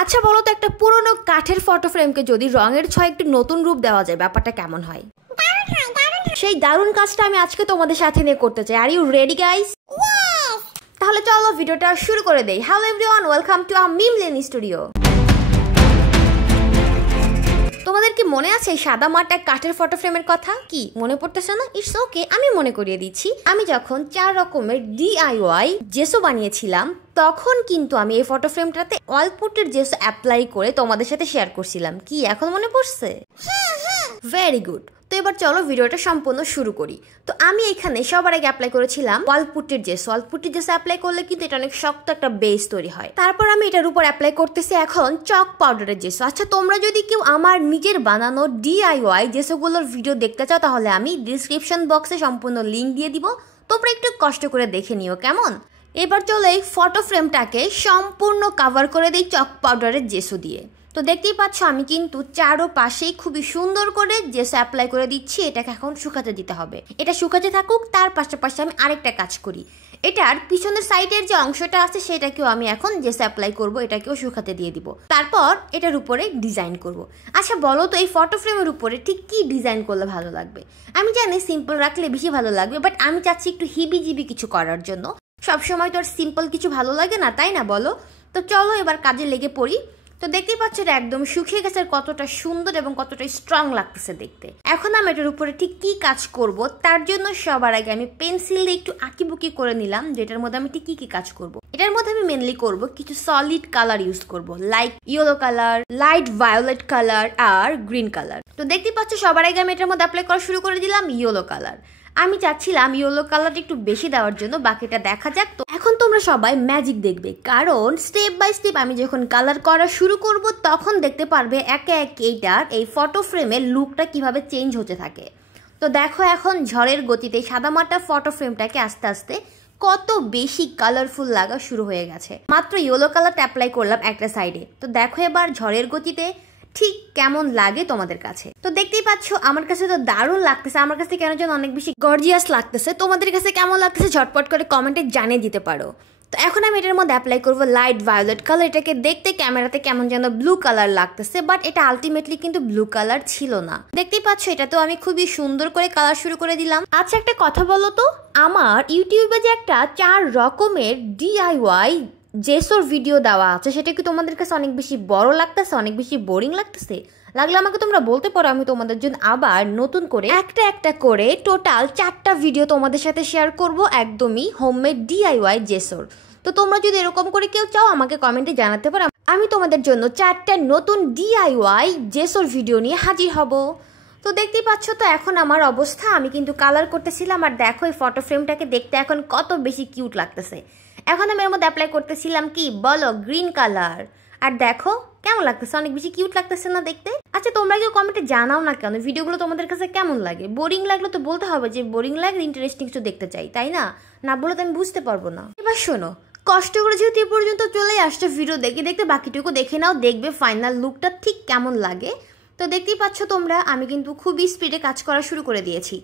আচ্ছা বলো তো, একটা পুরনো কাঠের ফটো ফ্রেমকে যদি রঙের ছয় একটু নতুন রূপ দেওয়া যায়, ব্যাপারটা কেমন হয়? সেই দারুণ কাজটা আমি আজকে তোমাদের সাথে নিয়ে করতে চাই। Are you ready guys? তাহলে চলো ভিডিওটা শুরু করে দেই। Hello everyone, welcome to our মিমলেন স্টুডিও। তোমাদের কি মনে আছে এই সাদা মাটা কাঠের ফটো ফ্রেমের কথা? কি মনে পড়তেছে না? ইটস ওকে, আমি মনে করিয়ে দিচ্ছি। আমি যখন 4 রকমের DIY জেসো বানিয়েছিলাম, তখন কিন্তু আমি এই ফটো ফ্রেমটাতে ওয়ালপুটের জেসো অ্যাপ্লাই করে তোমাদের সাথে শেয়ার করছিলাম। কি এখন মনে পড়ছে? Very good. তো এবার চলো ভিডিওটা সম্পূর্ণ শুরু করি। তো আমি এখানে সবার আগে অ্যাপ্লাই করেছিলাম ওয়ালপুটের জেসো। ওয়ালপুটের জেসো অ্যাপ্লাই করলে কিন্তু এটা অনেক শক্ত একটা বেস তৈরি হয়। তারপর আমি এটার উপর অ্যাপ্লাই করতেছি এখন চক পাউডারের জেসো। আচ্ছা তোমরা যদি কেউ আমার নিজের বানানো DIY জেসোগুলোর ভিডিও দেখতে চাও, তাহলে আমি ডিসক্রিপশন বক্সে সম্পূর্ণ লিঙ্ক দিয়ে দিব, তোমরা একটু কষ্ট করে দেখে নিও কেমন। এবার চলো এই ফটো ফ্রেমটাকে সম্পূর্ণ কাভার করে দিই চক পাউডারের জেসো দিয়ে। তো দেখতেই পাচ্ছ আমি কিন্তু চারোপাশেই খুবই সুন্দর করে জেসো অ্যাপ্লাই করে দিচ্ছি। এটাকে এখন শুকাতে দিতে হবে। এটা শুকাতে থাকুক, তার পাশাপাশি আমি আরেকটা কাজ করি। এটার পিছনের সাইডের যে অংশটা আছে সেটাকেও আমি এখন জেসো অ্যাপ্লাই করব, এটাকেও শুকাতে দিয়ে দিব। তারপর এটার উপরে ডিজাইন করব। আচ্ছা বলো তো এই ফটো ফ্রেমের উপরে ঠিক কি ডিজাইন করলে ভালো লাগবে? আমি জানি সিম্পল রাখলে বেশি ভালো লাগবে, বাট আমি চাচ্ছি একটু হিবিজিবি কিছু করার জন্য। সবসময় তো আর সিম্পল কিছু ভালো লাগে না, তাই না বলো? তো চলো এবার কাজে লেগে পড়ি। তো দেখতেই পাচ্ছ এটা একদম শুকিয়ে গেছে, কতটা সুন্দর এবং কতটা স্ট্রং লাগতেছে দেখতে। এখন আমি এটার উপরে ঠিক কি কাজ করব, তার জন্য সবার আগে আমি পেন্সিল দিয়ে একটু আঁকিবুকি করে নিলাম যেটার মধ্যে আমি ঠিক কি কি কাজ করব। এটার মধ্যে আমি মেনলি করব কিছু সলিড কালার ইউজ করব, like yellow colour, light violet colour আর গ্রিন কালার। তো দেখতেই পাচ্ছ সবার আগে আমি এটার মধ্যে অ্যাপ্লাই করা শুরু করে দিলাম ইয়েলো কালার। আমি চাচ্ছিলাম ইয়েলো কালারটা একটু বেশি দেওয়ার জন্য, বাকিটা দেখা যাক। তো এখন তোমরা সবাই ম্যাজিক দেখবে, কারণ স্টেপ বাই স্টেপ আমি যখন কালার করা শুরু করব তখন দেখতে পারবে একে একে এইটার এই ফটো ফ্রেমের লুকটা কিভাবে চেঞ্জ হতে থাকে। তো দেখো এখন ঝড়ের গতিতে সাদামাটা ফটো ফ্রেমটাকে আস্তে আস্তে কত বেশি কালারফুল লাগা শুরু হয়ে গেছে। মাত্র ইয়েলো কালারটা অ্যাপ্লাই করলাম একটা সাইডে। তো দেখো এবার ঝড়ের গতিতে ঠিক কেমন লাগে তোমাদের কাছে। তো দেখতেই পাচ্ছ আমার কাছে তো দারুণ লাগতেছে, আমার কাছে কেন যেন অনেক বেশি গর্জিয়াস লাগতেছে। তোমাদের কাছে কেমন লাগতেছে ঝটপট করে কমেন্টে জানিয়ে দিতে পারো। তো এখন আমি এটার মধ্যে অ্যাপ্লাই করবো লাইট ভায়োলেট কালার। এটাকে দেখতে ক্যামেরাতে কেমন যেন ব্লু কালার লাগতেছে, বাট এটা আলটিমেটলি কিন্তু ব্লু কালার ছিল না। দেখতেই পাচ্ছ এটাতেও আমি খুবই সুন্দর করে কালার শুরু করে দিলাম। আচ্ছা একটা কথা বলো তো, আমার ইউটিউবে যে একটা 4 রকমের DIY জেসোর ভিডিও দেওয়া আছে, সেটা কি তোমাদের কাছে অনেক বেশি বড় লাগতেছে, অনেক বেশি বোরিং লাগতেছে? লাগলে আমাকে তোমরা বলতে পারো, আমি তোমাদের জন্য আবার নতুন করে একটা করে টোটাল 4টা ভিডিও তোমাদের সাথে শেয়ার করব, একদমই হোমমেড DIY জেসোর। তো তোমরা যদি এরকম করে কেউ চাও আমাকে কমেন্টে জানাতে পারো, আমি তোমাদের জন্য 4টা নতুন DIY জেসোর ভিডিও নিয়ে হাজির হব। তো দেখতেই পাচ্ছ তো এখন আমার অবস্থা, আমি কিন্তু কালার করতেছিলাম। আর দেখো এই ফটো ফ্রেমটাকে দেখতে এখন কত বেশি কিউট লাগতেছে। এখন আমি এর মধ্যে অ্যাপ্লাই করতেছিলাম কি বলো, গ্রিন কালার। আর দেখো কেমন লাগতেছে, অনেক বেশি কিউট লাগতেছে না দেখতে? আচ্ছা তোমরা কেউ কমেন্টে জানাও না কেন ভিডিওগুলো তোমাদের কাছে কেমন লাগে। বোরিং লাগলে তো বলতে হবে যে বোরিং লাগলে, ইন্টারেস্টিং কিছু দেখতে চাই, তাই না? না বলে তো আমি বুঝতে পারবো না। এবার শোনো, কষ্ট করে যেহেতু এ পর্যন্ত চলে আসছে ভিডিও দেখে দেখতে, বাকিটুকু দেখে নাও, দেখবে ফাইনাল লুকটা ঠিক কেমন লাগে। তো দেখতেই পাচ্ছ তোমরা আমি কিন্তু খুবই স্পিডে কাজ করা শুরু করে দিয়েছি।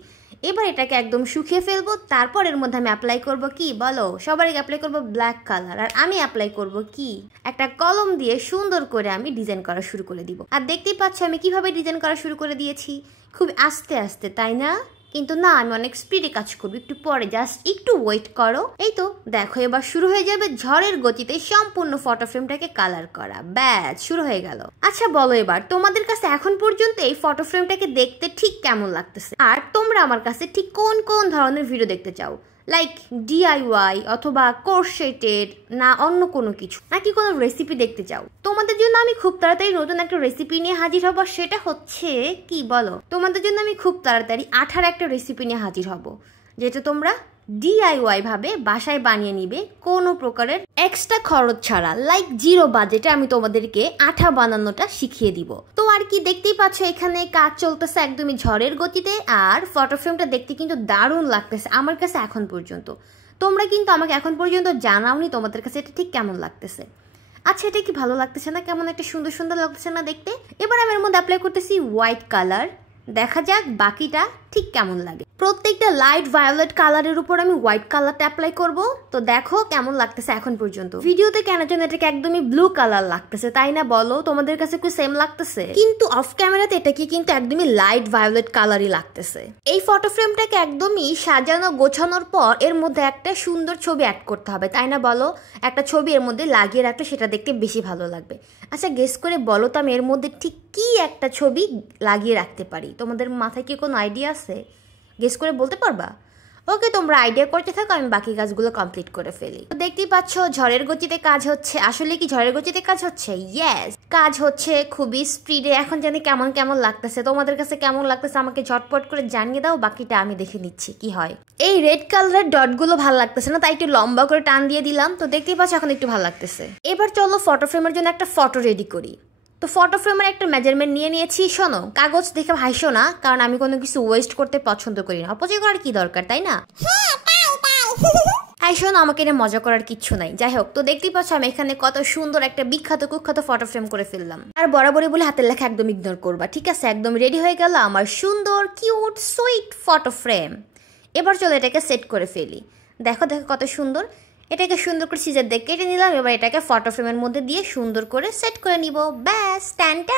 এবার এটাকে একদম শুকিয়ে ফেলবো। তারপর এর মধ্যে আমি অ্যাপ্লাই করব কি বলো, সবার আগে অ্যাপ্লাই করব ব্ল্যাক কালার। আর আমি অ্যাপ্লাই করব কি একটা কলম দিয়ে সুন্দর করে আমি ডিজাইন করা শুরু করে দিব। আর দেখতেই পাচ্ছ আমি কিভাবে ডিজাইন করা শুরু করে দিয়েছি, খুব আস্তে আস্তে, তাই না? কিন্তু না, আমি অনেক স্পিডে কাজ করবো, একটু পরে, জাস্ট একটু ওয়েট করো। এই তো দেখো এবার শুরু হয়ে যাবে ঝড়ের গতিতে সম্পূর্ণ ফটো ফ্রেমটাকে কালার করা। ব্যাস শুরু হয়ে গেল। আচ্ছা বলো এবার তোমাদের কাছে এখন পর্যন্ত এই ফটো ফ্রেমটাকে দেখতে ঠিক কেমন লাগতেছে, আর তোমরা আমার কাছে ঠিক কোন কোন ধরনের ভিডিও দেখতে চাও, লাইক DIY অথবা কোর্সেটেড, না অন্য কোনো কিছু, নাকি কোনো রেসিপি দেখতে চাও? তোমাদের জন্য আমি খুব তাড়াতাড়ি নতুন একটা রেসিপি নিয়ে হাজির হব। সেটা হচ্ছে কি বলো, তোমাদের জন্য আমি খুব তাড়াতাড়ি আঠার একটা রেসিপি নিয়ে হাজির হব, যেটা তোমরা DIY ভাবে বাসায় বানিয়ে নিবে কোনো প্রকারের এক্সট্রা খরচ ছাড়া, লাইক জিরো বাজেটে আমি তোমাদেরকে আঠা বানানোটা শিখিয়ে দিব। তো আর কি, দেখতেই পাচ্ছ এখানে কাজ চলতেছে একদমই ঝড়ের গতিতে। আর ফটো ফ্রেমটা দেখতে কিন্তু দারুণ লাগতেছে আমার কাছে এখন পর্যন্ত। তোমরা কিন্তু আমাকে এখন পর্যন্ত জানাওনি তোমাদের কাছে এটা ঠিক কেমন লাগতেছে। আচ্ছা এটা কি ভালো লাগতেছে না? কেমন একটা সুন্দর সুন্দর লাগতেছে না দেখতে? এবার আমি এর মধ্যে অ্যাপ্লাই করতেছি হোয়াইট কালার। দেখা যাক বাকিটা ঠিক কেমন লাগে। প্রত্যেকটা লাইট ভায়োলেট কালারের উপর আমি হোয়াইট কালারটা অ্যাপ্লাই করব। তো দেখো কেমন লাগতেছে এখন পর্যন্ত। ভিডিওতে কেন যেন এটাকে একদমই ব্লু কালার লাগতেছে, তাই না বলো? তোমাদের কাছে কি সেম লাগতেছে? কিন্তু অফ ক্যামেরাতে এটাকে কিন্তু একদমই লাইট ভায়োলেট কালারই লাগতেছে। এই ফটো ফ্রেমটাকে একদমই সাজানো গোছানোর পর এর মধ্যে একটা সুন্দর ছবি অ্যাড করতে হবে, তাই না বলো? একটা ছবি এর মধ্যে লাগিয়ে রাখলে সেটা দেখতে বেশি ভালো লাগবে। আচ্ছা গেস করে বলো তো আমি এর মধ্যে ঠিক কি একটা ছবি লাগিয়ে রাখতে পারি? তোমাদের মাথায় কি কোনো আইডিয়া আছে? গেস করে বলতে পারবা? ওকে, তোমরা আইডিয়া করতে থাকো, আমি বাকি কাজগুলো কমপ্লিট করে ফেলি। তো দেখতেই পাচ্ছ ঝড়ের গতিতে কাজ হচ্ছে। আসলে কি ঝড়ের গতিতে কাজ হচ্ছে? ইয়েস, কাজ হচ্ছে খুবই স্পিডে। এখন জানি কেমন কেমন লাগতেছে। তোমাদের কাছে কেমন লাগতেছে আমাকে ঝটপট করে জানিয়ে দাও, বাকিটা আমি দেখে নিচ্ছি কি হয়। এই রেড কালারের ডটগুলো ভালো লাগতেছে না, তাই একটু লম্বা করে টান দিয়ে দিলাম। তো দেখতেই পাচ্ছ এখন একটু ভালো লাগতেছে। এবার চলো ফটো ফ্রেমের জন্য একটা ফটো রেডি করি। তো ফটো ফ্রেমের একটা মেজারমেন্ট নিয়ে নিয়েছি। শোনো, কাগজ দেখে হাসো না, কারণ আমি কোনো কিছু ওয়েস্ট করতে পছন্দ করি না। অপচয় করার কি দরকার, তাই না? হ্যাঁ শোনো, আমাকে এটা মজা করার কিচ্ছু নাই। যাই হোক, তো দেখতেই পাচ্ছ আমি এখানে কত সুন্দর একটা বিখ্যাত কুখ্যাত ফটো ফ্রেম করে ফেললাম। আর বরাবরই বলে হাতের লেখা একদম ইগনোর করবা, ঠিক আছে? একদম রেডি হয়ে গেল আমার সুন্দর কিউট সুইট ফটো ফ্রেম। এবার চলো এটাকে সেট করে ফেলি। দেখো দেখো কত সুন্দর। এটাকে সুন্দর করে সিজার দিয়ে কেটে নিলাম। এবার এটাকে ফটো ফ্রেমের মধ্যে দিয়ে সুন্দর করে সেট করে নিব। ব্যাস, টানটা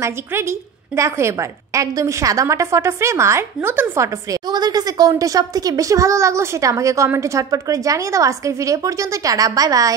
ম্যাজিক রেডি। দেখো এবার একদমই সাদা মাটা ফটো ফ্রেম আর নতুন ফটো ফ্রেম। তোমাদের কাছে কোনটা সব থেকে বেশি ভালো লাগলো সেটা আমাকে কমেন্টে ঝটপট করে জানিয়ে দাও। আজকের ভিডিও পর্যন্ত, টাটা, বাই বাই।